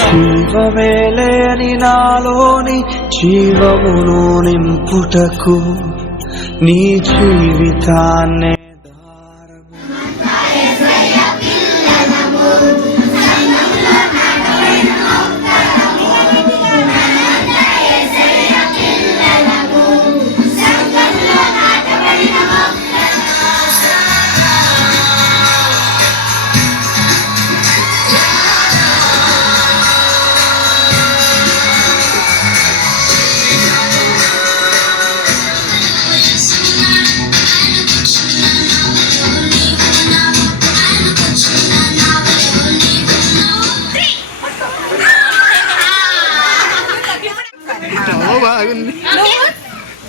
జీవమేలేని నాలోని జీవమును నింపుటకు నీ జీవితాన్నే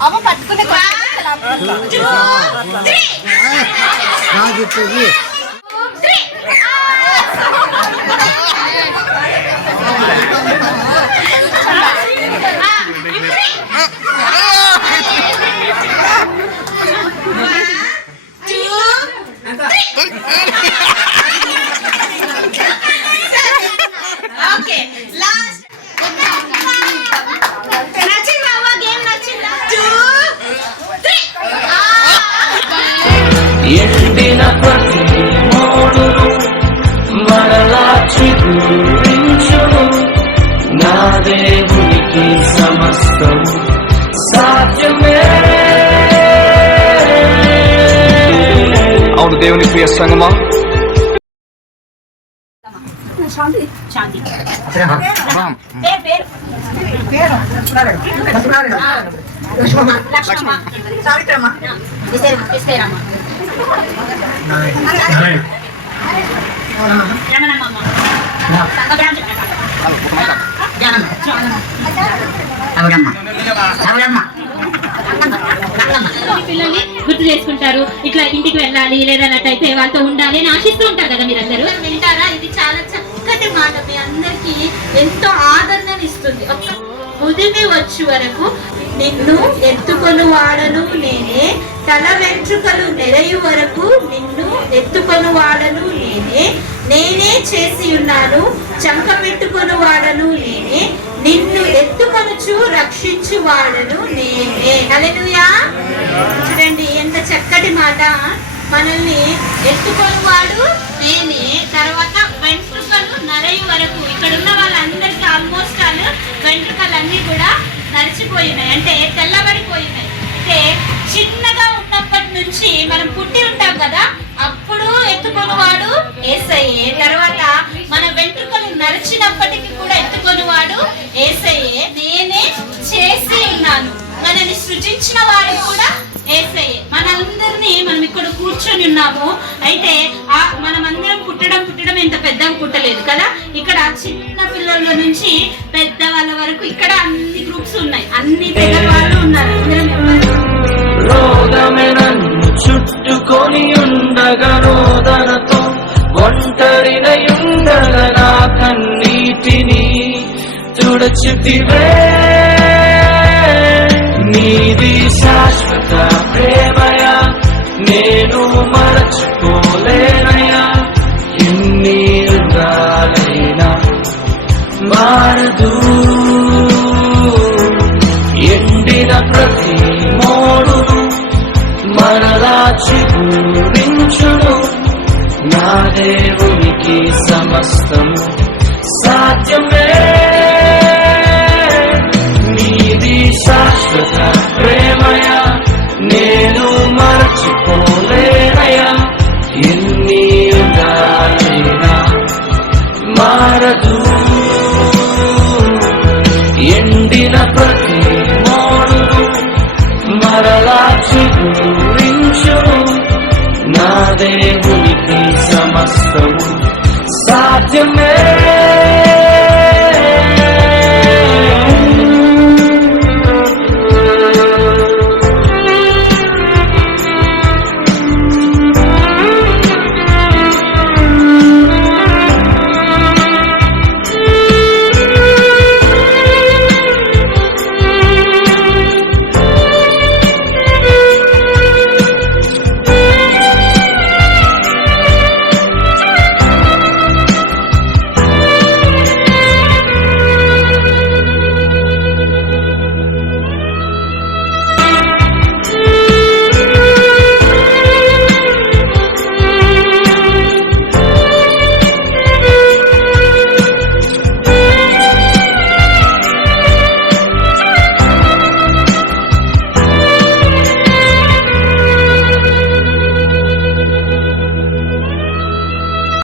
అమ్మ పట్టుకునే ఎండిన ప్రతి మోడును మరలా చిగురించును నా దేవునికి సమస్తం సాధ్యమే. అవును దేవుని ప్రియ సంగమా, పిల్లల్ని గుర్తు చేసుకుంటారు, ఇట్లా ఇంటికి వెళ్ళాలి లేదన్నట్టయితే వాళ్ళతో ఉండాలి అని ఆశిస్తూ ఉంటారు కదా. మీరందరూ వింటారా? ఇది చాలా చక్కటి మాట, మీ అందరికి ఎంతో ఆదరణను ఇస్తుంది. ముదిమి వచ్చే వరకు నిన్ను ఎత్తుకొని వాడను నేనే, తల వెంట్రుకలు నెరయు వరకు నిన్ను ఎత్తుకొని వాడను నేనే, నేనే చేసి ఉన్నాను చంక పెట్టుకొని వాడను నేనే, నిన్ను ఎత్తుకొనుచు రక్షించు వాడను నేనే. హల్లెలూయా. చూడండి ఎంత చక్కటి మాట. మనల్ని ఎత్తుకొని వాడు నేనే, తర్వాత వెంట్రుకలు నరయు వరకు. ఇక్కడ ఉన్న వాళ్ళందరికీ ఆల్మోస్ట్ వాళ్ళు వెంట్రుకలన్నీ కూడా నరిచిపోయినాయి, అంటే తెల్లబడిపోయినాయి. అంటే చిన్నగా ఉన్నప్పటి నుంచి మనం పుట్టి ఉంటాం కదా, అప్పుడు ఎత్తుకొని వాడు యేసయ్యే. తర్వాత మన వెంట్రుకలు నరిచినప్పటికీ కూడా ఎత్తుకొని వాడు యేసయ్యే. నేనే చేసి ఉన్నాను, మనల్ని సృజించిన వాడు కూడా యేసయ్యే. మనందరినీ మనం ఇక్కడ కూర్చొని ఉన్నాము. అయితే మనమందరం పుట్టడం ఇంత పెద్దగా పుట్టలేదు కదా. ఇక్కడ చిన్న పిల్లల నుంచి పెద్ద వాళ్ళ వరకు ఇక్కడ అన్ని గ్రూప్స్ ఉన్నాయి, అన్ని తెగ వాళ్ళు ఉన్నారు. చుట్టుకొని ఉండగా రోదనతో ఒంటరినయుండగా నా కన్నీటిని తుడచితివే. నీది శాశ్వత ప్రేమయా, నేను మరచిపోలేనయా. ఎన్ని యుగాలైనా మారదు. ఎండిన ప్రతి మోడును మరలా చిగురించును నా దేవునికి సమస్తం సాధ్యమే. నీది శాశ్వత ప్రేమయా, నేను మరచిపోలేనయా. ఎన్ని యుగాలైనా మారదు. ఎండిన ప్రతి మోడును మరలా చిగురించును నా దేవునికి సమస్తం సాధ్యమే.